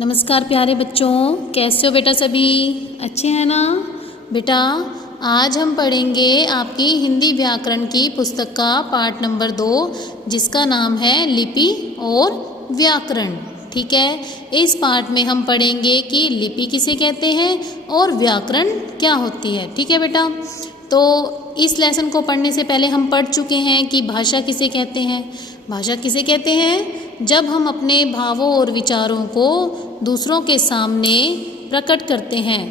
नमस्कार प्यारे बच्चों, कैसे हो बेटा? सभी अच्छे हैं ना? बेटा आज हम पढ़ेंगे आपकी हिंदी व्याकरण की पुस्तक का पाठ नंबर 2, जिसका नाम है लिपि और व्याकरण। ठीक है, इस पाठ में हम पढ़ेंगे कि लिपि किसे कहते हैं और व्याकरण क्या होती है। ठीक है बेटा, तो इस लेसन को पढ़ने से पहले हम पढ़ चुके हैं कि भाषा किसे कहते हैं। भाषा किसे कहते हैं? जब हम अपने भावों और विचारों को दूसरों के सामने प्रकट करते हैं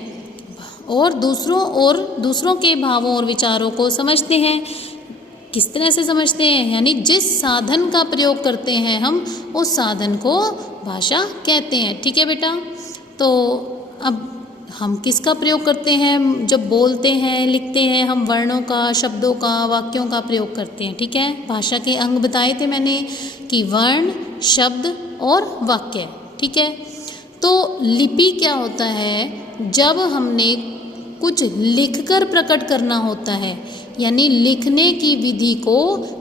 और दूसरों के भावों और विचारों को समझते हैं। किस तरह से समझते हैं? यानी जिस साधन का प्रयोग करते हैं हम, उस साधन को भाषा कहते हैं। ठीक है बेटा, तो अब हम किसका प्रयोग करते हैं? जब बोलते हैं, लिखते हैं, हम वर्णों का, शब्दों का, वाक्यों का प्रयोग करते हैं। ठीक है, भाषा के अंग बताए थे मैंने कि वर्ण, शब्द और वाक्य। ठीक है, तो लिपि क्या होता है? जब हमने कुछ लिखकर प्रकट करना होता है, यानी लिखने की विधि को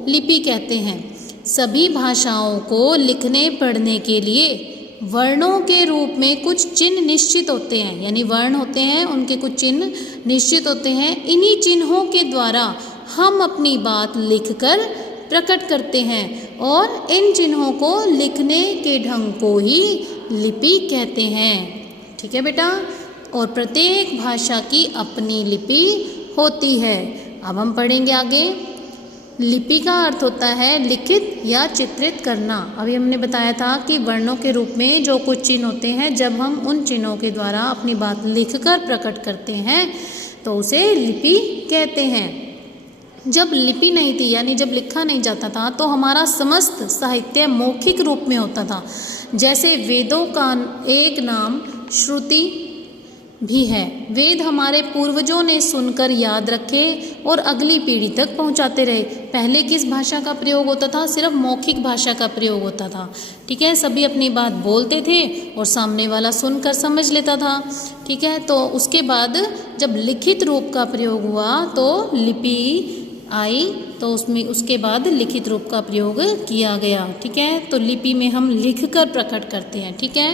लिपि कहते हैं। सभी भाषाओं को लिखने पढ़ने के लिए वर्णों के रूप में कुछ चिन्ह निश्चित होते हैं, यानी वर्ण होते हैं, उनके कुछ चिन्ह निश्चित होते हैं। इन्हीं चिन्हों के द्वारा हम अपनी बात लिखकर प्रकट करते हैं और इन चिन्हों को लिखने के ढंग को ही लिपि कहते हैं। ठीक है बेटा, और प्रत्येक भाषा की अपनी लिपि होती है। अब हम पढ़ेंगे आगे। लिपि का अर्थ होता है लिखित या चित्रित करना। अभी हमने बताया था कि वर्णों के रूप में जो कुछ चिन्ह होते हैं, जब हम उन चिन्हों के द्वारा अपनी बात लिखकर प्रकट करते हैं तो उसे लिपि कहते हैं। जब लिपि नहीं थी, यानी जब लिखा नहीं जाता था, तो हमारा समस्त साहित्य मौखिक रूप में होता था। जैसे वेदों का एक नाम श्रुति भी है। वेद हमारे पूर्वजों ने सुनकर याद रखे और अगली पीढ़ी तक पहुंचाते रहे। पहले किस भाषा का प्रयोग होता था? सिर्फ मौखिक भाषा का प्रयोग होता था। ठीक है, सभी अपनी बात बोलते थे और सामने वाला सुनकर समझ लेता था। ठीक है, तो उसके बाद जब लिखित रूप का प्रयोग हुआ तो लिपि आई, तो उसके बाद लिखित रूप का प्रयोग किया गया। ठीक है, तो लिपि में हम लिखकर प्रकट करते हैं। ठीक है,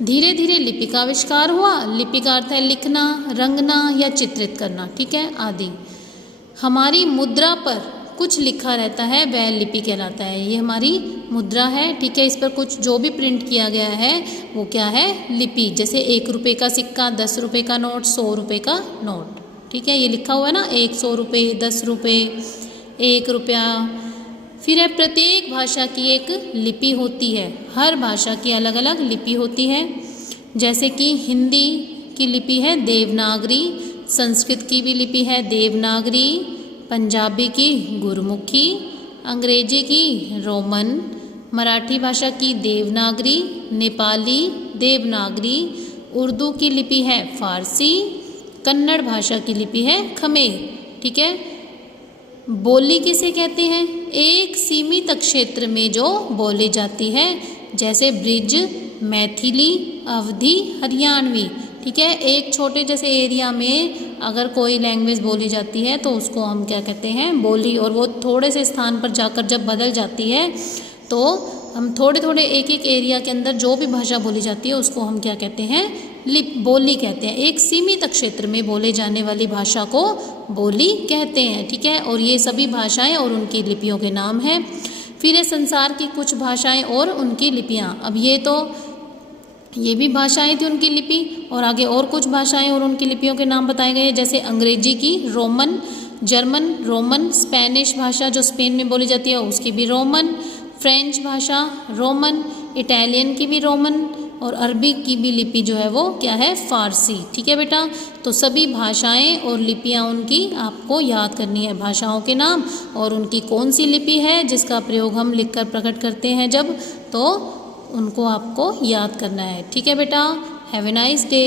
धीरे धीरे लिपि का आविष्कार हुआ। लिपि का अर्थ है लिखना, रंगना या चित्रित करना। ठीक है, आदि। हमारी मुद्रा पर कुछ लिखा रहता है, वह लिपि कहलाता है। ये हमारी मुद्रा है। ठीक है, इस पर कुछ जो भी प्रिंट किया गया है वो क्या है? लिपि। जैसे 1 रुपये का सिक्का, 10 रुपये का नोट, 100 रुपये का नोट। ठीक है, ये लिखा हुआ है ना, 100 रुपये, 10 रुपये, 1 रुपया। फिर है प्रत्येक भाषा की एक लिपि होती है। हर भाषा की अलग अलग लिपि होती है। जैसे कि हिंदी की लिपि है देवनागरी, संस्कृत की भी लिपि है देवनागरी, पंजाबी की गुरमुखी, अंग्रेजी की रोमन, मराठी भाषा की देवनागरी, नेपाली देवनागरी, उर्दू की लिपि है फारसी, कन्नड़ भाषा की लिपि है खमेर। ठीक है, बोली किसे कहते हैं? एक सीमित क्षेत्र में जो बोली जाती है, जैसे ब्रिज, मैथिली, अवधी, हरियाणवी। ठीक है, एक छोटे जैसे एरिया में अगर कोई लैंग्वेज बोली जाती है तो उसको हम क्या कहते हैं? बोली। और वो थोड़े से स्थान पर जाकर जब बदल जाती है तो हम थोड़े थोड़े एक एक एरिया के अंदर जो भी भाषा बोली जाती है उसको हम क्या कहते हैं? बोली कहते हैं। एक सीमित क्षेत्र में बोले जाने वाली भाषा को बोली कहते हैं। ठीक है, और ये सभी भाषाएं और उनकी लिपियों के नाम हैं। फिर है संसार की कुछ भाषाएं और उनकी लिपियां। अब ये भी भाषाएं थी, उनकी लिपि, और आगे और कुछ भाषाएं और उनकी लिपियों के नाम बताए गए। जैसे अंग्रेजी की रोमन, जर्मन रोमन, स्पेनिश भाषा जो स्पेन में बोली जाती है उसकी भी रोमन, फ्रेंच भाषा रोमन, इटालियन की भी रोमन, और अरबी की भी लिपि जो है वो क्या है? फारसी। ठीक है बेटा, तो सभी भाषाएं और लिपियां उनकी आपको याद करनी है। भाषाओं के नाम और उनकी कौन सी लिपि है जिसका प्रयोग हम लिखकर प्रकट करते हैं जब, तो उनको आपको याद करना है। ठीक है बेटा, हैव ए नाइस डे।